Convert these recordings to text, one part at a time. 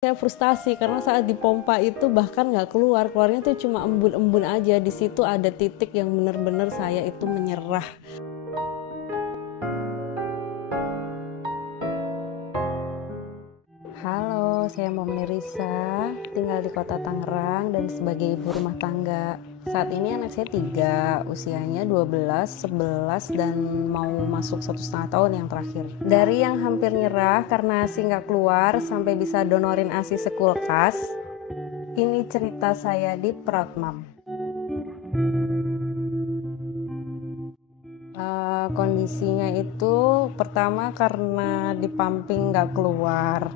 Saya frustasi karena saat dipompa itu bahkan nggak keluarnya tuh cuma embun-embun aja. Di situ ada titik yang benar-benar saya itu menyerah. Halo, saya Momni Risa, tinggal di kota Tangerang dan sebagai ibu rumah tangga. Saat ini anak saya 3, usianya 12, 11, dan mau masuk 1,5 tahun yang terakhir. Dari yang hampir nyerah karena ASI nggak keluar sampai bisa donorin ASI sekulkas, ini cerita saya di Proud Mom. Kondisinya itu pertama karena di pumping nggak keluar,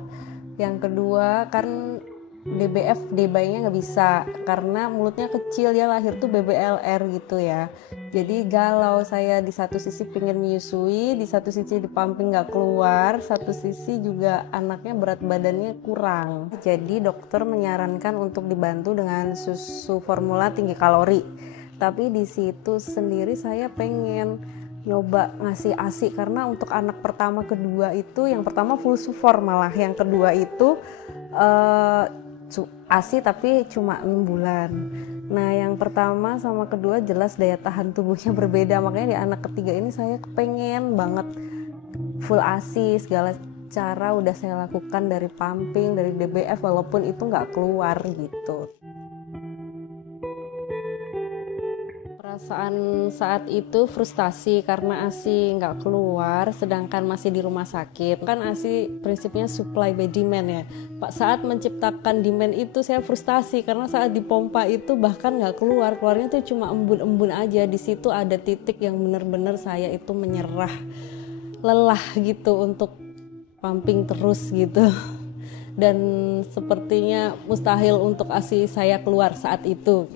yang kedua kan DBF bayinya nggak bisa karena mulutnya kecil, ya lahir tuh BBLR gitu ya. Jadi galau saya, di satu sisi pengen menyusui, di satu sisi di pumping nggak keluar, satu sisi juga anaknya berat badannya kurang. Jadi dokter menyarankan untuk dibantu dengan susu formula tinggi kalori. Tapi di situ sendiri saya pengen nyoba ngasih ASI karena untuk anak pertama kedua itu, yang pertama full sufor, malah yang kedua itu ASI tapi cuma 6 bulan. Nah yang pertama sama kedua jelas daya tahan tubuhnya berbeda, makanya di anak ketiga ini saya kepengen banget full ASI. Segala cara udah saya lakukan, dari pumping, dari DBF, walaupun itu nggak keluar gitu. Perasaan saat itu frustasi karena ASI nggak keluar sedangkan masih di rumah sakit. Kan ASI prinsipnya supply by demand ya. Pak, saat menciptakan demand itu saya frustasi karena saat dipompa itu bahkan nggak keluarnya tuh cuma embun-embun aja. Di situ ada titik yang benar-benar saya itu menyerah, lelah gitu untuk pumping terus gitu. Dan sepertinya mustahil untuk ASI saya keluar saat itu.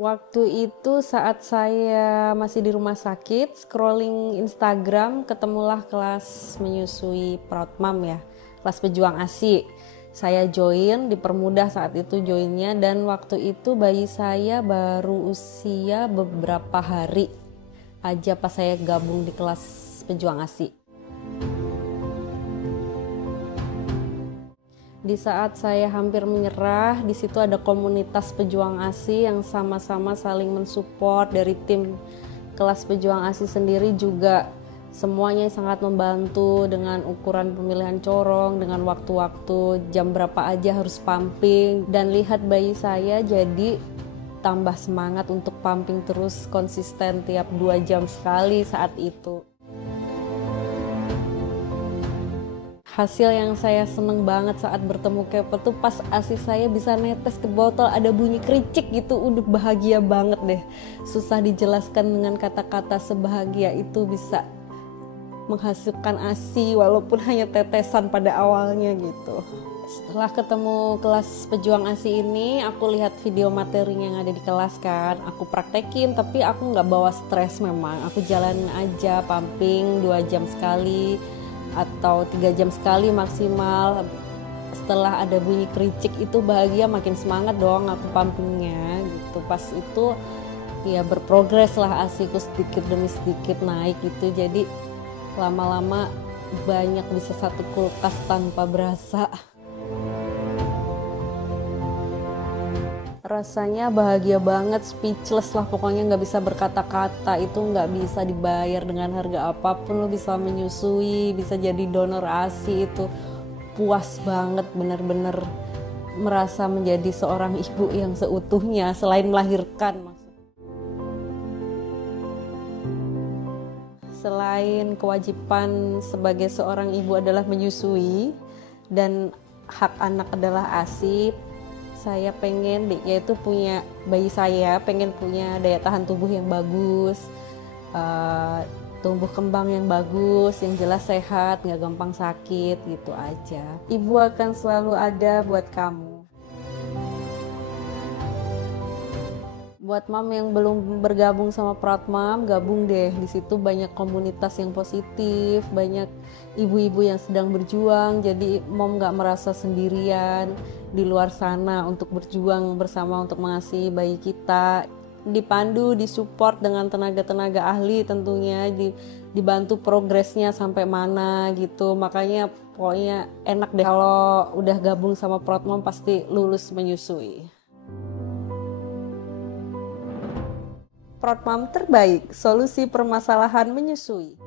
Waktu itu saat saya masih di rumah sakit, scrolling Instagram, ketemulah kelas menyusui Proud Mom ya, kelas pejuang ASI. Saya join, dipermudah saat itu joinnya, dan waktu itu bayi saya baru usia beberapa hari aja pas saya gabung di kelas pejuang ASI. Di saat saya hampir menyerah, di situ ada komunitas pejuang ASI yang sama-sama saling mensupport. Dari tim kelas pejuang ASI sendiri juga semuanya sangat membantu dengan ukuran pemilihan corong, dengan waktu-waktu, jam berapa aja harus pumping. Dan lihat bayi saya jadi tambah semangat untuk pumping terus konsisten tiap 2 jam sekali saat itu. Hasil yang saya seneng banget saat bertemu Kepa tuh pas ASI saya bisa netes ke botol, ada bunyi kericik gitu, udah bahagia banget deh. Susah dijelaskan dengan kata-kata sebahagia itu bisa menghasilkan ASI walaupun hanya tetesan pada awalnya gitu. Setelah ketemu kelas pejuang ASI ini, aku lihat video materinya yang ada di kelas kan, aku praktekin, tapi aku nggak bawa stres memang. Aku jalanin aja pumping 2 jam sekali atau 3 jam sekali maksimal. Setelah ada bunyi kericik itu bahagia, makin semangat dong aku pumpingnya gitu. Pas itu ya berprogres lah ASIku sedikit demi sedikit naik gitu. Jadi lama-lama banyak, bisa 1 kulkas tanpa berasa. Rasanya bahagia banget, speechless lah pokoknya, nggak bisa berkata-kata. Itu nggak bisa dibayar dengan harga apapun. Lo bisa menyusui, bisa jadi donor ASI, itu puas banget, bener-bener merasa menjadi seorang ibu yang seutuhnya selain melahirkan. Selain kewajiban sebagai seorang ibu adalah menyusui dan hak anak adalah ASI, saya pengen yaitu punya bayi, saya pengen punya daya tahan tubuh yang bagus, tumbuh kembang yang bagus, yang jelas sehat, nggak gampang sakit gitu aja. Ibu akan selalu ada buat kamu. Buat mom yang belum bergabung sama Proud Mom, gabung deh. Di situ banyak komunitas yang positif, banyak ibu-ibu yang sedang berjuang. Jadi mom nggak merasa sendirian di luar sana untuk berjuang bersama untuk mengasihi bayi kita. dipandu, disupport dengan tenaga-tenaga ahli tentunya, dibantu progresnya sampai mana gitu. Makanya pokoknya enak deh kalau udah gabung sama Protmom, pasti lulus menyusui. Protmom terbaik, solusi permasalahan menyusui.